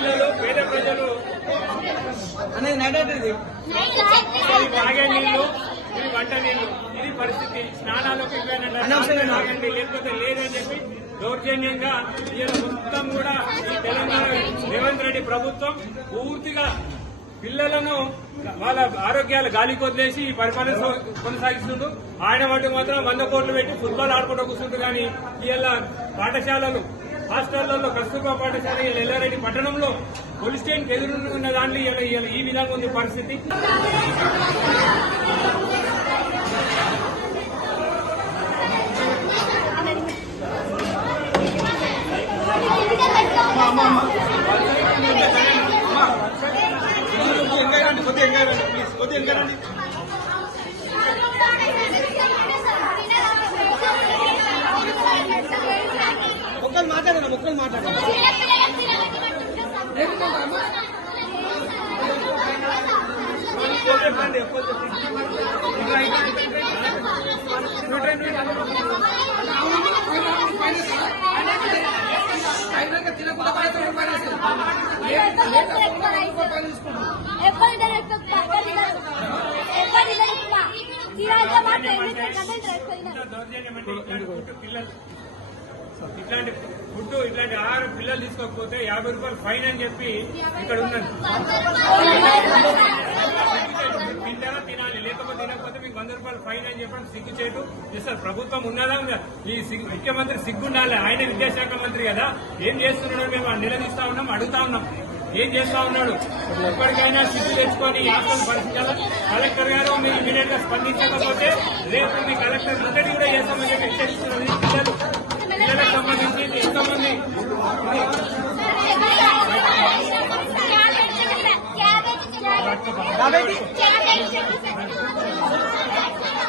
పిల్లలు పేద ప్రజలు తాగే నీళ్లు, ఇది వంట నీళ్లు, ఇది పరిస్థితి. స్నానాలకు తాగండి లేకపోతే లేదని చెప్పి దౌర్జన్యంగా ఇలా మొత్తం కూడా ఈ తెలంగాణ రేవంత్ రెడ్డి ప్రభుత్వం పూర్తిగా పిల్లలను వాళ్ళ ఆరోగ్యాలు గాలికి వదిలేసి ఈ పరిపాలన కొనసాగిస్తుండు. ఆయన వాటి మాత్రం 100 కోట్లు పెట్టి ఫుట్బాల్ ఆడుకుంటూ కూర్చుంటు. కానీ ఇలా పాఠశాలలు హాస్టళ్లలో కస్తూర్బా పాఠశాల ఎల్లారెడ్డి పట్టణంలో పోలీస్ స్టేషన్కి ఎదురున్న దాంట్లో ఈ విధంగా ఉంది పరిస్థితి. మొక్కలు మాట్లాడాలి ఇట్లాంటి ఫుడ్ ఇట్లాంటి ఆహారం పిల్లలు తీసుకోకపోతే 50 రూపాయలు ఫైన్ అని చెప్పి ఇక్కడ ఉన్నది. తింటారా తినాలి, లేకపోతే తినకపోతే మీకు 100 రూపాయలు ఫైన్ అని చెప్పండి. సిగ్గు చేయటం చేస్తారు. ప్రభుత్వం ఉన్నదా? ఈ ముఖ్యమంత్రి సిగ్గుండాలి. ఆయన విద్యాశాఖ మంత్రి కదా, ఏం చేస్తున్నాడో మేము నిలదీస్తా ఉన్నాం, అడుగుతా ఉన్నాం. ఏం చేస్తా ఉన్నాడు? ఇప్పటికైనా సిగ్గు తెచ్చుకొని యాత్రలు పరిశీలించాలి. కలెక్టర్ గారు మీరు ఇమీడియట్ గా స్పందించకపోతే రేపు మీ కలెక్టర్ ముట్టడి కూడా చేస్తామని చెప్పి హెచ్చరిస్తున్నది. పిల్లలకు సంబంధించి ఎంతమంది